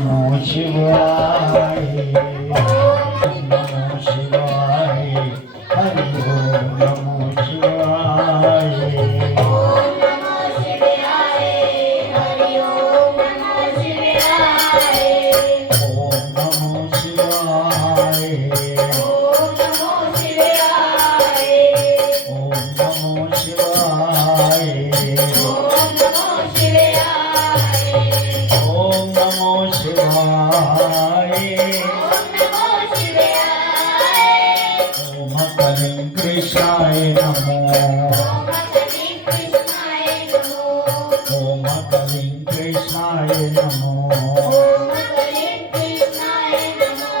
नमो शिवाय, ओम नमो शिवाय, हरि ओम नमो शिवाय, ओम नमो शिवाय, हरि ओम नमो शिवाय, ओम नमो शिवाय, ओम नमो शिवाय, ओम नमो शिवाय, ओम नमो शिवाय, ओम नमो शिवाय, ओम नमो शिवाय, ओम कलिं कृष्णाय नमो, ओम कलिं कृष्णाय नमो, ओम कलिं कृष्णाय नमो, ओम कलिं कृष्णाय नमो,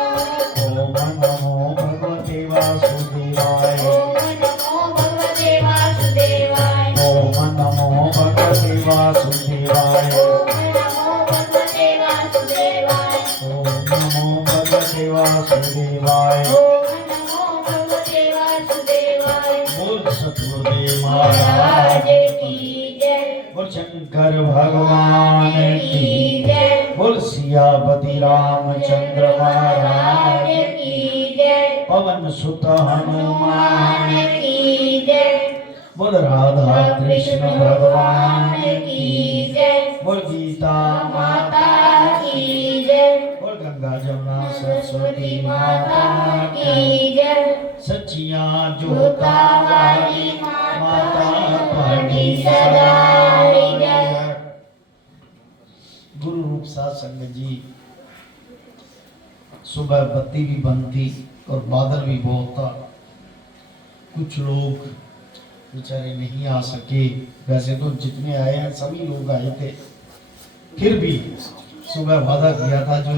ओम नमो भगवते वासुदेवाय, ओम नमो भगवते वासुदेवाय, ओम नमो भगवते वासुदेवाय, ओम नमो भगवते वासुदेवाय, ओम नमो भगवते वासुदेवाय। ओम नमो भगवते वासुदेवाय। बोल सतगुरुदेव महाराज महाराज की जय, बोल शंकर भगवान की, जय, बोल सियापति रामचंद्र महाराज, महाराज की जय, पवन सुत हनुमान, हनुमान की जय, बोल राधा कृष्ण भगवान की की, जय, बोल गीता माता माता की जय, बोल गंगा जमुना सरस्वती सरस्वती माता माता की, की जय, सच्चिया जोता जोता वाली वाली माता माता पड़ी पड़ी सदा सदा जय। गुरु रूप साथ संगत जी, सुबह बत्ती भी बंद थी और बादल भी बहुत था। कुछ लोग बेचारे नहीं आ सके, वैसे तो जितने आए हैं सभी लोग आए थे, फिर भी सुबह वादा किया था जो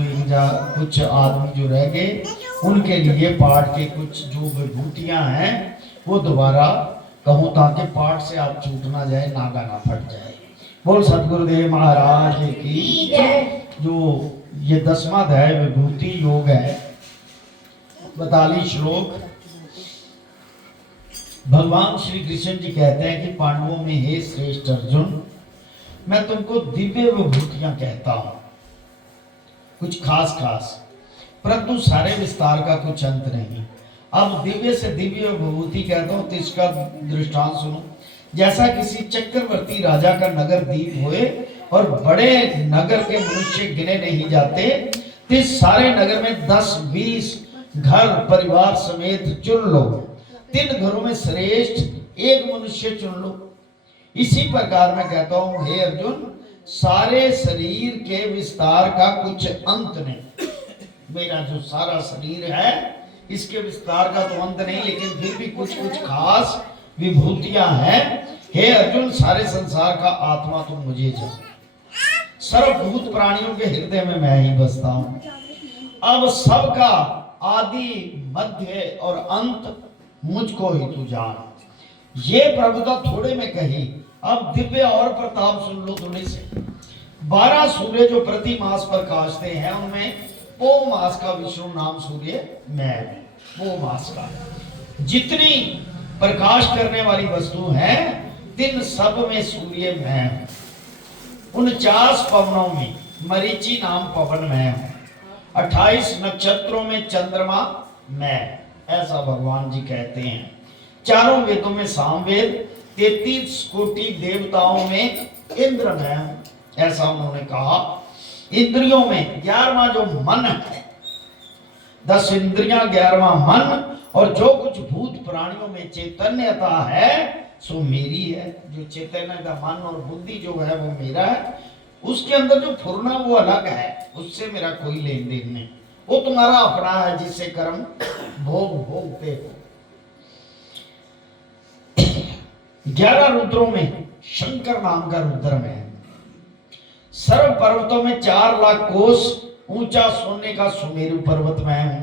कुछ आदमी जो रह गए उनके लिए पाठ के कुछ जो विभूतियां हैं वो दोबारा कहूँ ताकि पाठ से आप छूट ना जाए, नागा ना फट जाए। बोल सतगुरुदेव महाराज की जय। जो ये 10वां अध्याय विभूति योग है, 42 श्लोक। भगवान श्री कृष्ण जी कहते हैं कि पांडवों में हे श्रेष्ठ अर्जुन, मैं तुमको दिव्य विभूतियां कहता हूं, कुछ खास खास, परंतु सारे विस्तार का कुछ अंत नहीं। अब दिव्य से दिव्य विभूति कहता हूं तो इसका दृष्टांत सुनो। जैसा किसी चक्रवर्ती राजा का नगर दीप होए और बड़े नगर के मनुष्य गिने नहीं जाते, तो इस सारे नगर में 10-20 घर परिवार समेत चुन लो, 3 घरों में श्रेष्ठ एक मनुष्य चुन लो। इसी प्रकार मैं कहता हूं हे अर्जुन, सारे शरीर के विस्तार का कुछ अंत नहीं। मेरा जो सारा शरीर है इसके विस्तार का तो अंत नहीं, लेकिन फिर भी कुछ कुछ खास विभूतियां हैं। हे अर्जुन, सारे संसार का आत्मा तुम मुझे जान, सर्वभूत प्राणियों के हृदय में मैं ही बसता हूं। अब सबका आदि मध्य और अंत मुझको ही तू जान। ये प्रभुता थोड़े में कही, अब दिव्य और प्रताप सुन लो थोड़े से। 12 सूर्य जो प्रति मास प्रकाशते हैं उनमें पो मास का विष्णु नाम सूर्य मैं, वो मास का जितनी प्रकाश करने वाली वस्तु है दिन सब में सूर्य मैं हूं। 49 पवनों में मरीचि नाम पवन मैं हूं। 28 नक्षत्रों में चंद्रमा मैं, ऐसा भगवान जी कहते हैं। चारों वेदों में सामवेद, 33 कोटि देवताओं में इंद्र मैं हूं, ऐसा उन्होंने कहा। इंद्रियों में 11वां जो मन है, 10 इंद्रियां 11वां मन, और जो कुछ भूत प्राणियों में चैतन्यता है सो मेरी है। जो चैतन्य का मन और बुद्धि जो है वो मेरा है। उसके अंदर जो फुरना वो अलग है, उससे मेरा कोई लेन देन नहीं, वो तुम्हारा अपना है जिससे कर्म भोगते हो। 11 रुद्रों में शंकर नाम का रुद्र में है। सर्व पर्वतों में 4 लाख कोस ऊंचा सोने का सुमेरु पर्वत में हूं।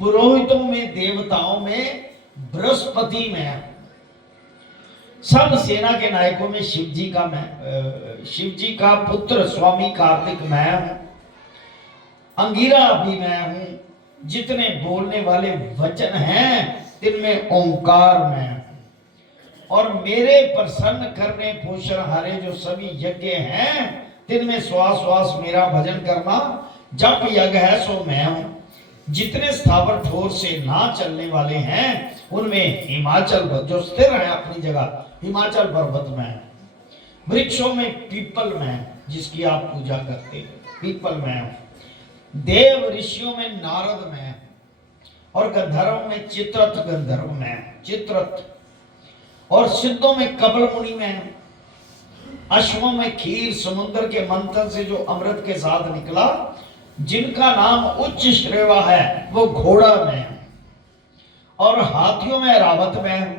पुरोहितों में देवताओं में बृहस्पति में हूं। सब सेना के नायकों में शिवजी का पुत्र स्वामी कार्तिक मैं हूं। अंगिरा भी मैं हूं। जितने बोलने वाले वचन हैं तिनमें ओंकार मैं हूं। और मेरे प्रसन्न करने पोषण हारे जो सभी यज्ञ हैं तिनमें श्वास श्वास मेरा भजन करना, जप यज्ञ है सो मैं हूं। जितने स्थावर ठोर से ना चलने वाले हैं उनमें हिमाचल जो स्थिर है अपनी जगह, हिमाचल पर्वत में है। वृक्षों में पीपल में है, जिसकी आप पूजा करते हैं, पीपल में हूं। देव ऋषियों में नारद में है, और गंधर्व में चित्ररथ, गंधर्व में है, चित्ररथ। और सिद्धों में कपिल मुनि में है। अश्वों में खीर, समुद्र के मंथन से जो अमृत के साथ निकला, जिनका नाम उच्च श्रेवा है, वो घोड़ा में है। और हाथियों में रावत में हूं।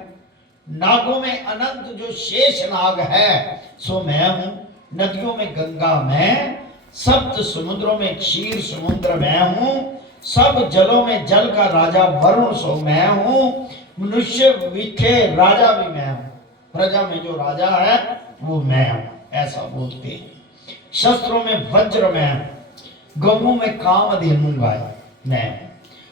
नागों में अनंत जो शेष नाग है सो मैं हूं। नदियों में गंगा में, सप्त समुद्रों में क्षीर समुद्र मैं हूं। सब जलों में जल का राजा वरुण सो मैं हूं। मनुष्य विखे राजा भी मैं हूं। प्रजा में जो राजा है वो मैं हूं, ऐसा बोलते हैं। शस्त्रों में वज्र मैं हूं। गौओं में कामधेनु गाय मैं हूं।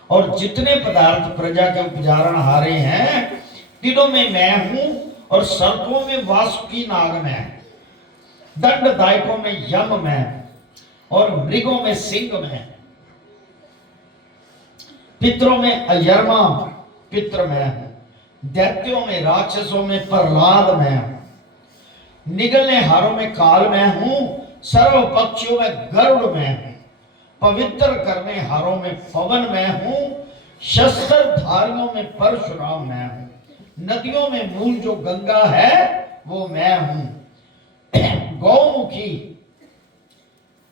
और जितने पदार्थ प्रजा के उपचारण हारे हैं तीनों में मैं हूं। और सर्पों में वासुकी नाग मैं हूं। दंडदायकों में यम मैं हूं। और मृगों में सिंह मैं हूं। पितरों में अयरमा पित्र मैं हूं। दैत्यों में, राक्षसों में प्रहलाद मैं हूं। निगलने हारों में काल मैं हूं। सर्व पक्षियों में गरुड़ मैं हूं। पवित्र करने हारों में पवन मैं हूं। शस्त्र धारियों में परशुराम मैं हूं। नदियों में मूल जो गंगा है वो मैं हूं। गौमुखी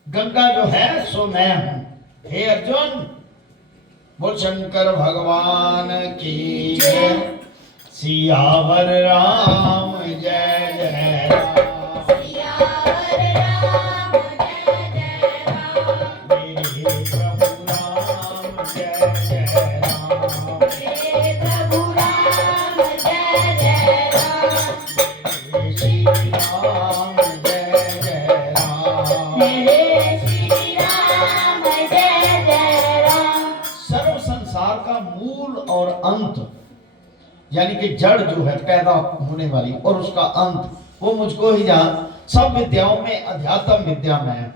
गंगा जो है सो मैं हूं। हे अर्जुन, बोल शंकर भगवान की जय। सियावर राम जय जय राम। सियावर राम जय जय राम। मेरे प्रभु राम जय जय राम। मेरे प्रभु राम जय जय राम। मेरे श्री राम जय जय राम। मेरे श्री राम जय जय राम। सर्व संसार का मूल और अंत, यानी कि जड़ जो है पैदा होने वाली, और उसका अंत, वो मुझको ही जान। सब विद्याओं में अध्यात्म विद्या में है।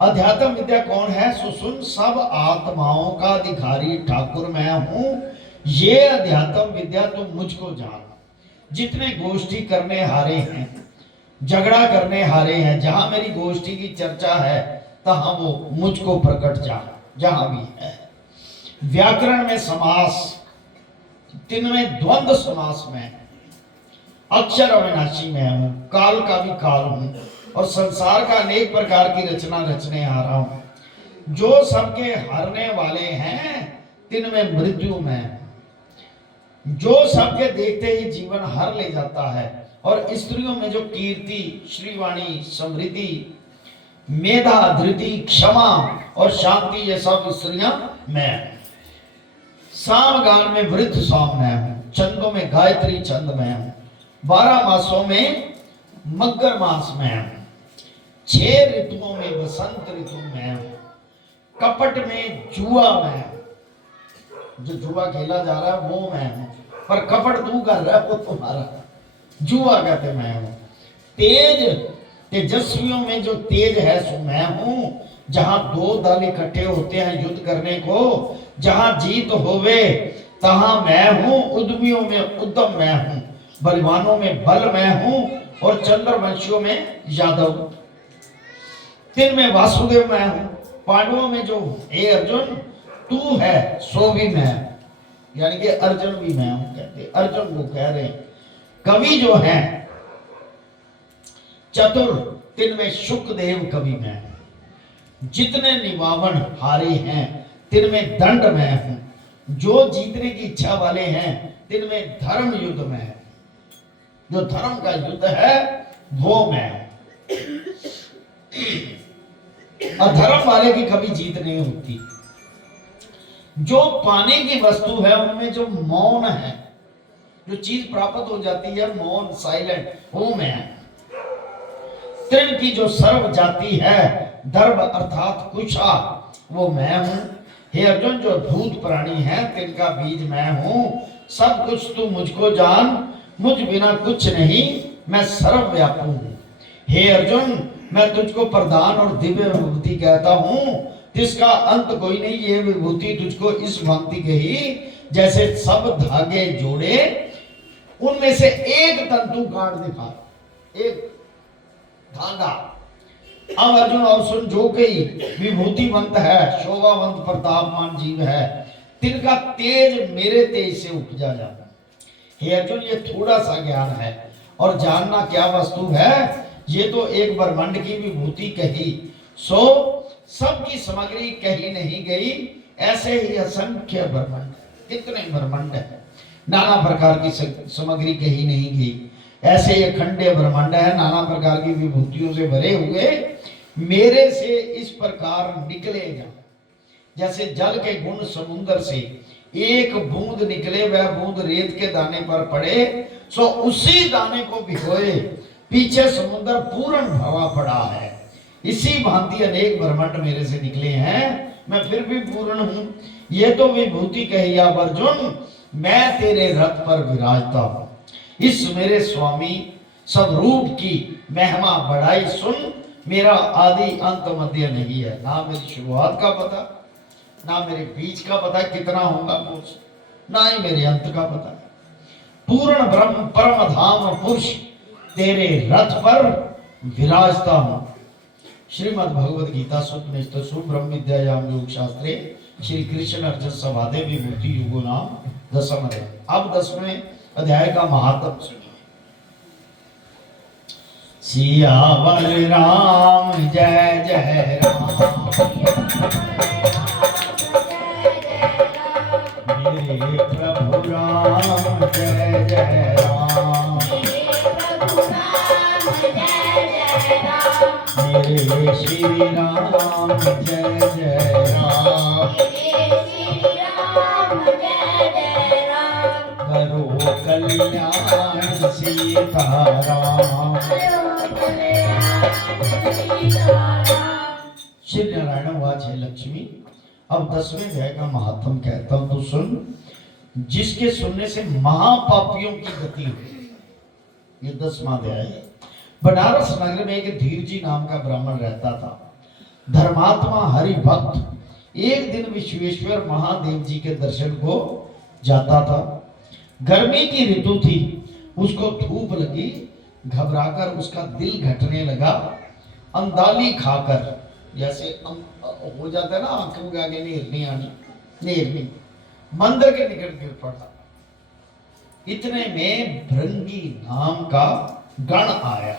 अध्यात्म विद्या कौन है सो सुन। सब आत्माओं का अधिकारी ठाकुर मैं हूं। ये अध्यात्म विद्या तुम मुझको जान। जितने गोष्ठी करने हारे हैं, झगड़ा करने हारे हैं, जहां मेरी गोष्ठी की चर्चा है तहां वो मुझको प्रकट जान, जहां भी है। व्याकरण में समास, तीन में द्वंद्व समास में, अक्षर अविनाशी में हूं। काल का भी काल हूं। और संसार का अनेक प्रकार की रचना रचने आ रहा हूं। जो सबके हरने वाले हैं तीन में मृत्यु में, जो सबके देखते ही जीवन हर ले जाता है। और स्त्रियों में जो कीर्ति, श्रीवाणी, समृद्धि, मेधा, धृति, क्षमा और शांति, ये सब स्त्रियां मैं। सामगान में वृद्ध साम मैं हूं। चंदों में गायत्री छंद मैं हूं। 12 मासों में मगर मास में हूं। 6 ऋतुओं में वसंत ऋतु में हूं। कपट में जुआ में हूं। जो जुआ खेला जा रहा है वो मैं हूं, पर कपट तू कर रहा है वो तुम्हारा, जुआ कहते मैं हूं। तेज, तेजस्वियों में जो तेज है सो मैं हूं। जहां 2 दल इकट्ठे होते हैं युद्ध करने को, जहां जीत होवे तहां मैं हूं। उद्यमियों में उद्यम मैं हूं। बलवानों में बल मैं हूं। और चंद्रवंशियों में यादव। 3 में वासुदेव मैं हूं। पांडवों में जो हे अर्जुन तू है सो भी मैं हूं, यानी कि अर्जुन भी मैं हूं कहते, अर्जुन वो कह रहे हैं। कवि जो है चतुर, 3 में शुकदेव कवि मैं हूं। जितने निवावन हारे हैं 3 में दंड मैं हूं। जो जीतने की इच्छा वाले हैं 3 में धर्म युद्ध में है। जो धर्म का युद्ध है वो मैं हूं। अधर्म वाले की कभी जीत नहीं होती। जो पाने की वस्तु है उनमें जो मौन है, जो चीज प्राप्त हो जाती है मौन, साइलेंट, वो मैं हूं। तृण की जो सर्व जाति है दर्भ अर्थात कुशा, वो मैं हूं। हे अर्जुन, जो भूत प्राणी है तिनका बीज मैं हूं। सब कुछ तू मुझको जान, मुझ बिना कुछ नहीं, मैं सर्वव्यापी हूं। हे अर्जुन, मैं तुझको प्रधान और दिव्य विभूति कहता हूं, जिसका अंत कोई नहीं। ये विभूति तुझको इस भांति कही, जैसे सब धागे जोड़े, उनमें से एक तंतु काट दिखा, एक धागा। अब अर्जुन और सुन, जो कई विभूतिवंत है, शोभावंत प्रतापमान जीव है, तिनका तेज मेरे तेज से उपजा जाता। हे अर्जुन, ये थोड़ा सा ज्ञान है, और जानना क्या वस्तु है। ये तो एक ब्रह्मांड की विभूति कही, सो सबकी सामग्री कही नहीं गई। ऐसे ही असंख्य ब्रह्मांड, कितने ब्रह्मांड है, नाना प्रकार की सामग्री कही नहीं गई। ऐसे ये खंडे ब्रह्मांड है, नाना प्रकार की विभूतियों से भरे हुए, मेरे से इस प्रकार निकलेगा। जैसे जल के गुण समुद्र से एक बूंद निकले, वह बूंद रेत के दाने पर पड़े, सो उसी दाने को भिगोए पीछे समुद्र पूर्ण भवा पड़ा है। इसी भांति अनेक ब्रह्मांड मेरे से निकले हैं, मैं फिर भी पूर्ण हूं। ये तो विभूति कही अब अर्जुन, मैं तेरे रथ पर विराजता हूं। इस मेरे स्वामी स्वरूप की महिमा बढ़ाई सुन। मेरा आदि अंत मध्य नहीं है, ना मेरी शुरुआत का पता, ना मेरे बीच का पता कितना होगा कुछ, ना ही मेरे अंत का पता। पूर्ण ब्रह्म परम धाम पुरुष तेरे रथ पर विराजता हूं। श्रीमद् भगवद गीता सूत्र ब्रह्म विद्यायाम योग शास्त्रे श्री कृष्ण अर्जुन संवादे विभूति युगो नाम दसम है। अब 10वें अध्याय का महात्म सुनिए। सियावर राम जय जय राम, मेरे प्रभु राम जय जय राम, मेरे श्री राम जय जय राम, करो कल्याण सीताराम। श्री नारायण वाच है लक्ष्मी। अब 10वें अध्याय का महात्म कहता हूं तो सुन। जिसके सुनने से महापापियों की गति हुई, ये 10वां अध्याय है। बनारस नगर में एक धीर जी नाम का ब्राह्मण रहता था, धर्मात्मा हरि भक्त। एक दिन विश्वेश्वर महादेव जी के दर्शन को जाता था। गर्मी की ऋतु थी, उसको धूप लगी, घबराकर उसका दिल घटने लगा। अंदाली खाकर, जैसे हो जाता है ना आंखों के आगे नीरनी आनी, नीरनी, मंदिर के निकट गिर पड़ा। इतने में भृंगी नाम का गण आया।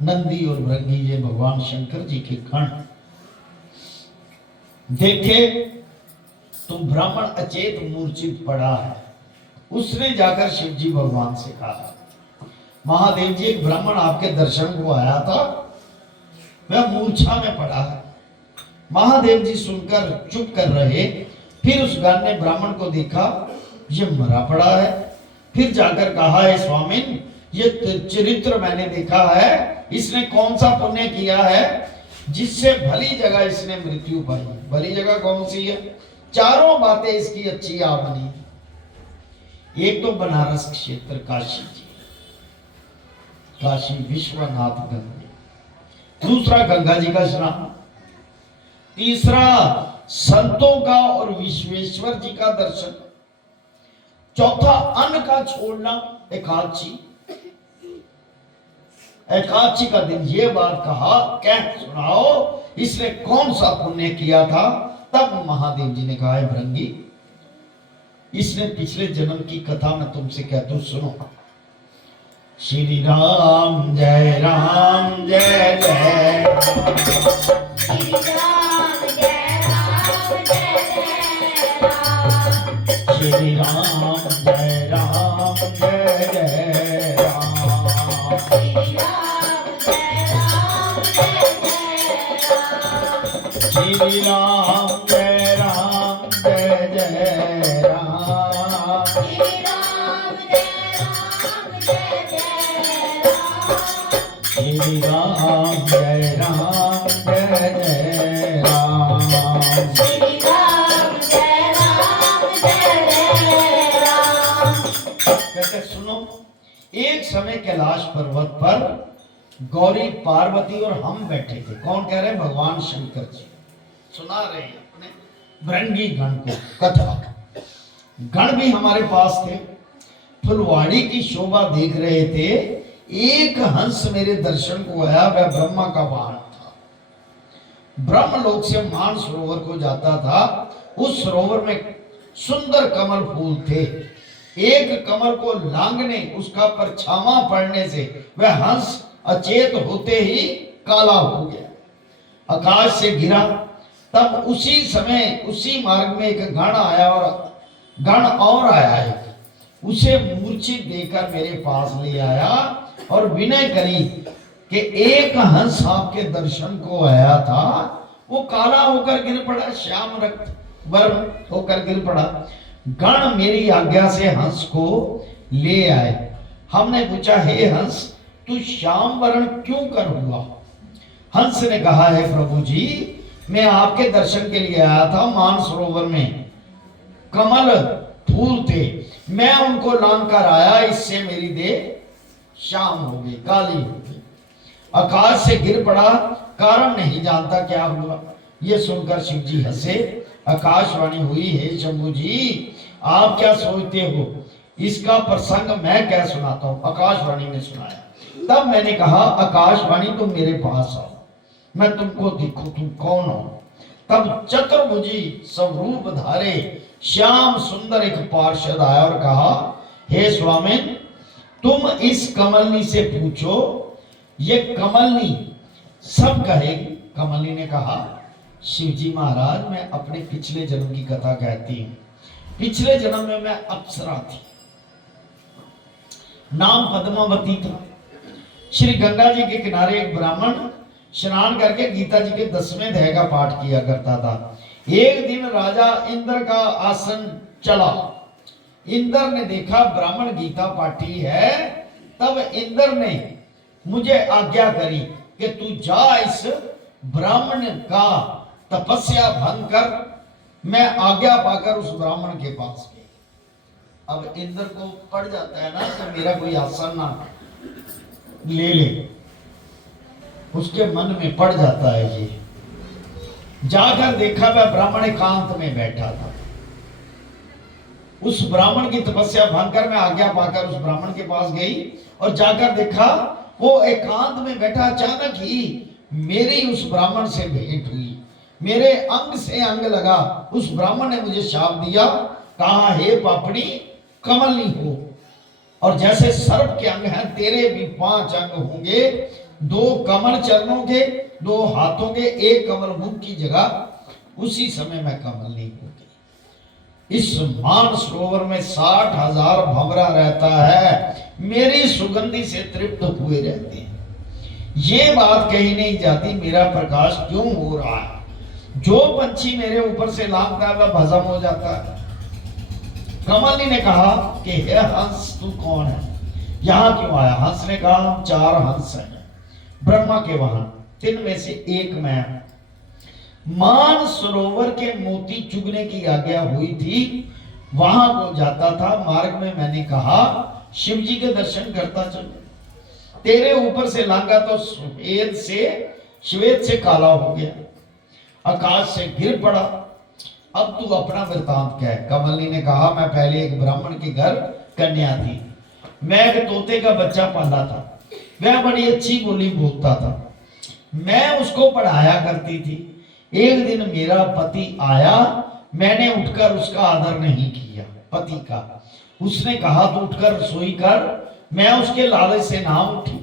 नंदी और भृंगी ये भगवान शंकर जी के गण। देखे तो ब्राह्मण अचेत मूर्छित पड़ा है। उसने जाकर शिव जी भगवान से कहा, महादेव जी, एक ब्राह्मण आपके दर्शन को आया था, वह मूर्छा में पड़ा है। महादेव जी सुनकर चुप कर रहे। फिर उस गण ने ब्राह्मण को देखा, ये मरा पड़ा है। फिर जाकर कहा, है स्वामिन, ये चरित्र मैंने देखा है, इसने कौन सा पुण्य किया है जिससे भली जगह इसने मृत्यु पाई। भली जगह कौन सी है? चारों बातें इसकी अच्छी आ बनी। एक तो बनारस क्षेत्र काशी जी, काशी विश्वनाथ गंगा। दूसरा गंगा जी का स्नान। तीसरा संतों का और विश्वेश्वर जी का दर्शन। चौथा अन्न का छोड़ना, एकादशी। एकादशी का दिन ये बात कहा, कह सुनाओ इसने कौन सा पुण्य किया था। तब महादेव जी ने कहा, है भृंगी, इसने पिछले जन्म की कथा मैं तुमसे कहता हूं, सुनो। श्री राम जय राम जय जय राम, श्री राम जय राम जय राम, श्री राम जय राम जय जय राम, श्री राम जय राम जय राम, श्री राम जय राम जय जय राम, श्री राम जय राम जय जय राम, श्री राम जय राम जय जय राम। श्री राम जय राम जय जय राम। कहते सुनो, एक समय कैलाश पर्वत पर गौरी पार्वती और हम बैठे थे। कौन कह रहे हैं? भगवान शंकर जी सुना रहे हैं अपने भृंगी गण को कथा। गण भी हमारे पास थे, फुलवाड़ी की शोभा देख रहे थे। एक हंस मेरे दर्शन को आया, वह ब्रह्मा का वाहन था। ब्रह्मलोक से मान सरोवर को जाता था। उस सरोवर में सुंदर कमल फूल थे। एक कमल को लांगने, उसका परछावा पड़ने से वह हंस अचेत होते ही काला हो गया, आकाश से गिरा। तब उसी समय उसी मार्ग में एक गण आया और आया है, उसे मूर्छित देकर मेरे पास ले आया और विनय करी कि एक हंस आपके दर्शन को आया था, वो काला होकर गिर पड़ा, श्याम रक्त वर्ण होकर गिर पड़ा। गण मेरी आज्ञा से हंस को ले आए। हमने पूछा, हे हंस तू श्याम वर्ण क्यों कर हुआ? हंस ने कहा, है प्रभु जी, मैं आपके दर्शन के लिए आया था। मान सरोवर में कमल फूल थे, मैं उनको लांग कर आया, इससे मेरी देह शाम हो गई, काली हो गई। आकाश से गिर पड़ा, कारण नहीं जानता क्या हुआ। ये सुनकर शिव जी हंसे। आकाशवाणी हुई, हे शंभु जी, आप क्या सोचते हो? इसका प्रसंग मैं क्या सुनाता हूं? आकाशवाणी ने सुनाया। तब मैंने कहा, आकाशवाणी तुम मेरे पास आओ, मैं तुमको दिखूं तुम कौन हो। तब चतुर्भुजी स्वरूप धारे श्याम सुंदर एक पार्षद आया और कहा, हे स्वामिन, तुम इस कमलनी से पूछो, ये कमलनी सब कहेगी। कमलनी ने कहा, शिवजी महाराज, मैं अपने पिछले जन्म की कथा कहती हूँ। पिछले जन्म में मैं अप्सरा थी, नाम पद्मावती था। श्री गंगा जी के किनारे एक ब्राह्मण स्नान करके गीता जी के 10वें अध्याय का पाठ किया करता था। एक दिन राजा इंद्र का आसन चला। इंद्र ने देखा ब्राह्मण गीता पाठी है। तब इंद्र ने मुझे आज्ञा करी कि तू जा, इस ब्राह्मण का तपस्या भंग कर। मैं आज्ञा पाकर उस ब्राह्मण के पास गया। अब इंद्र को पड़ जाता है ना कि मेरा कोई आसन ना ले ले, उसके मन में पड़ जाता है ये। जाकर देखा, वह ब्राह्मण एकांत में बैठा था। उस ब्राह्मण की तपस्या भंग कर मैं आज्ञा पाकर उस ब्राह्मण के पास गई और जाकर देखा वो एकांत में बैठा। अचानक ही मेरी उस ब्राह्मण से भेंट हुई, मेरे अंग से अंग लगा। उस ब्राह्मण ने मुझे शाप दिया, कहा, हे पापड़ी, कमलनी हो, और जैसे सर्प के अंग हैं तेरे भी 5 अंग होंगे, 2 कमल चरणों के, 2 हाथों के, 1 कमल मुख की जगह। उसी समय मैं कमलनी हो गई। इस मान सरोवर में 60,000 भंवरा रहता है, मेरी सुगंधी से तृप्त हुए रहते हैं। ये बात कही नहीं जाती, मेरा प्रकाश क्यों हो रहा है। जो पंछी मेरे ऊपर से लांघता है वह भस्म हो जाता है। कमलनी ने कहा कि हे हंस, तू कौन है, यहां क्यों आया? हंस ने कहा, हम 4 हंस हैं, ब्रह्मा के वाहन, 3 में से एक मैं हूं। मान सरोवर के मोती चुगने की आज्ञा हुई थी, वहां को जाता था। मार्ग में मैंने कहा, शिव जी के दर्शन करता चलो। तेरे ऊपर से लांगा तो श्वेत से काला हो गया, आकाश से गिर पड़ा। अब तू अपना वृतांत कह। कमलनी ने कहा, मैं पहले एक ब्राह्मण के घर कन्या थी। मैं एक तोते का बच्चा पाला था, वह बड़ी अच्छी बोली बोलता था, मैं उसको पढ़ाया करती थी। एक दिन मेरा पति आया, मैंने उठकर उसका आदर नहीं किया, पति का। उसने कहा, तू उठकर रसोई कर। मैं उसके लालच से ना उठी।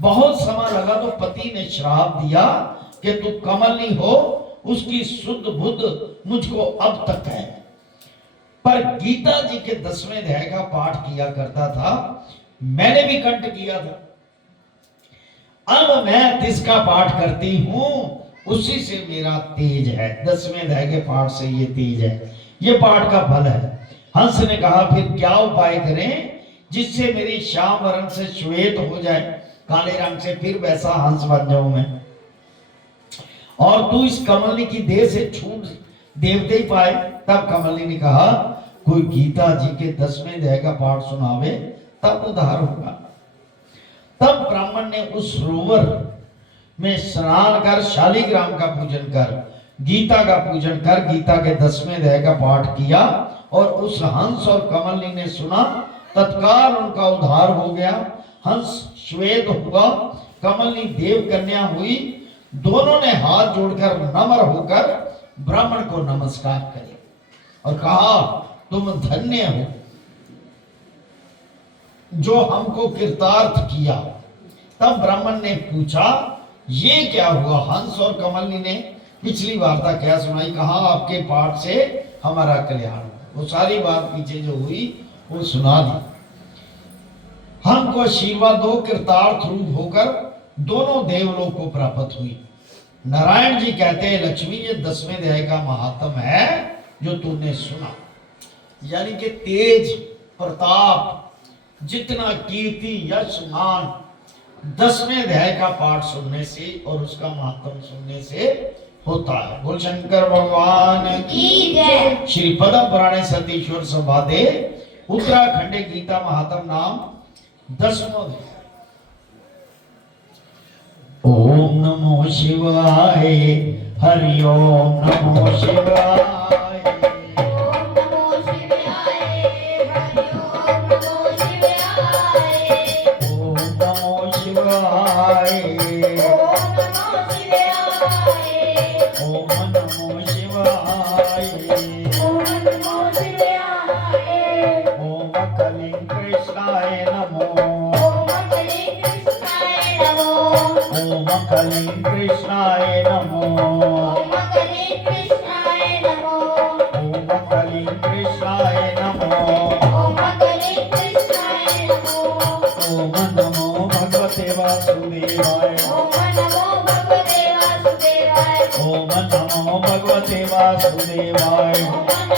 बहुत समय लगा तो पति ने श्राप दिया कि तू कमलनी हो, उसकी शुद्ध बुद्ध मुझको अब तक है। पर गीता जी के 10वें अध्याय का पाठ किया करता था, मैंने भी कंठ किया था। अब मैं तिसका पाठ करती हूं, उसी से मेरा तेज है। 10वें अध्याय के पाठ से ये तेज है, ये पाठ का फल है। हंस ने कहा, फिर क्या उपाय करें जिससे मेरी श्याम वर्ण से श्वेत हो जाए, काले रंग से फिर वैसा हंस बन जाऊं मैं, और तू इस कमलनी की देह से छूट देवते ही पाए। तब कमलनी ने कहा, कोई गीता जी के 10वें अध्याय का पाठ सुनावे तब उद्धार होगा। तब ब्राह्मण ने उस सरोवर में स्नान कर, शालिग्राम का पूजन कर, गीता का पूजन कर, गीता के 10वें अध्याय का पाठ किया और उस हंस और कमलनी ने सुना। तत्काल उनका उद्धार हो गया। हंस श्वेत हुआ, कमलनी देव कन्या हुई। दोनों ने हाथ जोड़कर नम्र होकर ब्राह्मण को नमस्कार करे और कहा, तुम धन्य हो जो हमको कृतार्थ किया। तब ब्राह्मण ने पूछा, ये क्या हुआ? हंस और कमलनी ने पिछली वार्ता क्या सुनाई, कहा आपके पाठ से हमारा कल्याण हुआ। वो सारी बात पीछे जो हुई वो सुना दी। हमको आशीर्वाद दो, कृतार्थ रूप होकर दोनों देवलोक को प्राप्त हुई। नारायण जी कहते हैं, लक्ष्मी, ये 10वें अध्याय का महात्म है जो तूने सुना। यानी कि तेज प्रताप, जितना कीर्ति यश मान 10वें अध्याय का पाठ सुनने से और उसका महात्म सुनने से होता है। बोल शंकर भगवान की जय। श्री पद्म पुराणे सतीश्वर संवादे उत्तराखंडे गीता महात्म नाम 10वां अध्याय। ओम नमो शिवाय, हरि ओम नमो शिवाय। ओम नमो शिवाय, हरि ओम नमो शिवाय। ओम नमो शिवाय, ओम नमो शिवाय। ओम नमो शिवाय। ओम नमो शिवाय। ओम कलिं कृष्णाय नमो। ओम कली कृष्णाय नमो। ओम कलिं कृष्णाय नमो। ओम कली कृष्णाय नमो। ओम कलिं कृष्णाय नमो। ओम कली कृष्णाय नमो। ओम नमो भगवते वासुदेवाय। ओम नमो भगवते वासुदेवाय। ओम नमो भगवते वासुदेवाय। ओम